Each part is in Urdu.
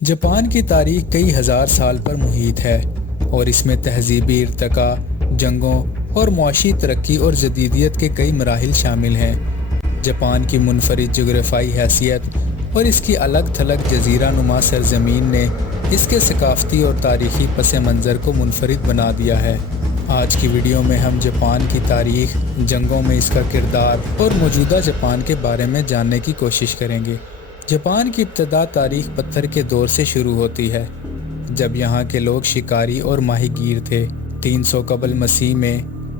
جاپان کی تاریخ کئی ہزار سال پر محیط ہے اور اس میں تہذیبی ارتقاء، جنگوں اور معاشی ترقی اور جدیدیت کے کئی مراحل شامل ہیں۔ جاپان کی منفرد جغرافیائی حیثیت اور اس کی الگ تھلگ جزیرہ نما سرزمین نے اس کے ثقافتی اور تاریخی پس منظر کو منفرد بنا دیا ہے۔ آج کی ویڈیو میں ہم جاپان کی تاریخ، جنگوں میں اس کا کردار اور موجودہ جاپان کے بارے میں جاننے کی کوشش کریں گے۔ جاپان کی ابتدا تاریخ پتھر کے دور سے شروع ہوتی ہے، جب یہاں کے لوگ شکاری اور ماہی گیر تھے۔ 300 قبل مسیح میں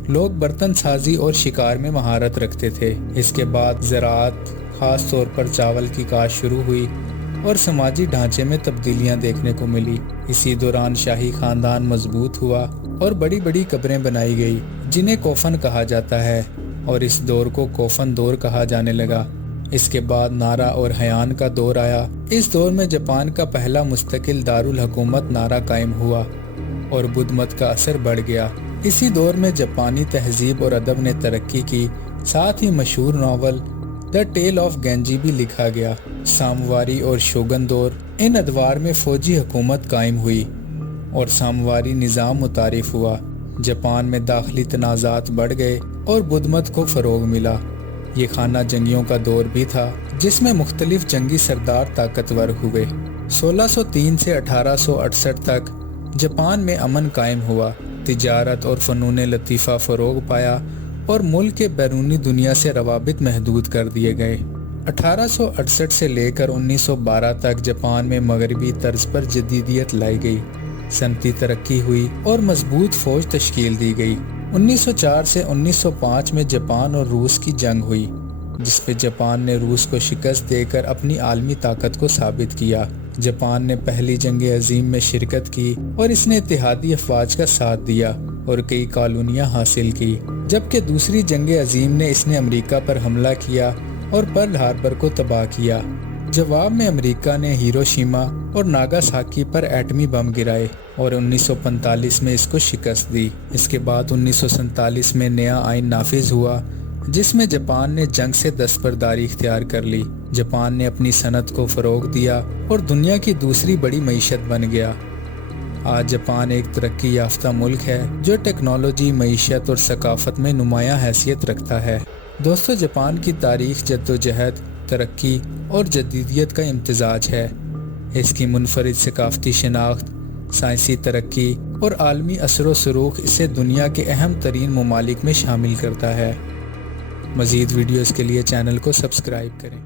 لوگ برتن سازی اور شکار میں مہارت رکھتے تھے۔ اس کے بعد زراعت، خاص طور پر چاول کی کاشت شروع ہوئی اور سماجی ڈھانچے میں تبدیلیاں دیکھنے کو ملی۔ اسی دوران شاہی خاندان مضبوط ہوا اور بڑی بڑی قبریں بنائی گئی جنہیں کوفن کہا جاتا ہے، اور اس دور کو کوفن دور کہا جانے لگا۔ اس کے بعد نارا اور ہیان کا دور آیا۔ اس دور میں جاپان کا پہلا مستقل دارالحکومت نارا قائم ہوا اور بدھ مت کا اثر بڑھ گیا۔ اسی دور میں جاپانی تہذیب اور ادب نے ترقی کی، ساتھ ہی مشہور novel the tell of Genji بھی لکھا گیا۔ سامواری اور شوگن دور، ان ادوار میں فوجی حکومت قائم ہوئی اور سامواری نظام متعارف ہوا۔ جاپان میں داخلی تنازعات بڑھ گئے اور بدھ مت کو فروغ ملا۔ یہ خانہ جنگیوں کا دور بھی تھا جس میں مختلف جنگی سردار طاقتور ہوئے۔ 1603 سے 1868 تک جاپان میں امن قائم ہوا، تجارت اور فنون لطیفہ فروغ پایا اور ملک کے بیرونی دنیا سے روابط محدود کر دیے گئے۔ 1868 سے لے کر 1912 تک جاپان میں مغربی طرز پر جدیدیت لائی گئی، صنعتی ترقی ہوئی اور مضبوط فوج تشکیل دی گئی۔ 1904 سے 1905 میں جاپان اور روس کی جنگ ہوئی، جس پہ جاپان نے روس کو شکست دے کر اپنی عالمی طاقت کو ثابت کیا۔ جاپان نے پہلی جنگ عظیم میں شرکت کی اور اس نے اتحادی افواج کا ساتھ دیا اور کئی کالونیاں حاصل کی، جبکہ دوسری جنگ عظیم نے اس نے امریکہ پر حملہ کیا اور پرل ہاربر کو تباہ کیا۔ جواب میں امریکہ نے ہیروشیما اور ناگاساکی پر ایٹمی بم گرائے اور 1945 میں اس کو شکست دی۔ اس کے بعد 1947 میں نیا آئین نافذ ہوا جس میں جاپان نے جنگ سے دستبرداری اختیار کر لی۔ جاپان نے اپنی صنعت کو فروغ دیا اور دنیا کی دوسری بڑی معیشت بن گیا۔ آج جاپان ایک ترقی یافتہ ملک ہے جو ٹیکنالوجی، معیشت اور ثقافت میں نمایاں حیثیت رکھتا ہے۔ دوستو، جاپان کی تاریخ جدوجہد، ترقی اور جدیدیت کا امتزاج ہے۔ اس کی منفرد ثقافتی شناخت، سائنسی ترقی اور عالمی اثر و رسوخ اسے دنیا کے اہم ترین ممالک میں شامل کرتا ہے۔ مزید ویڈیوز کے لیے چینل کو سبسکرائب کریں۔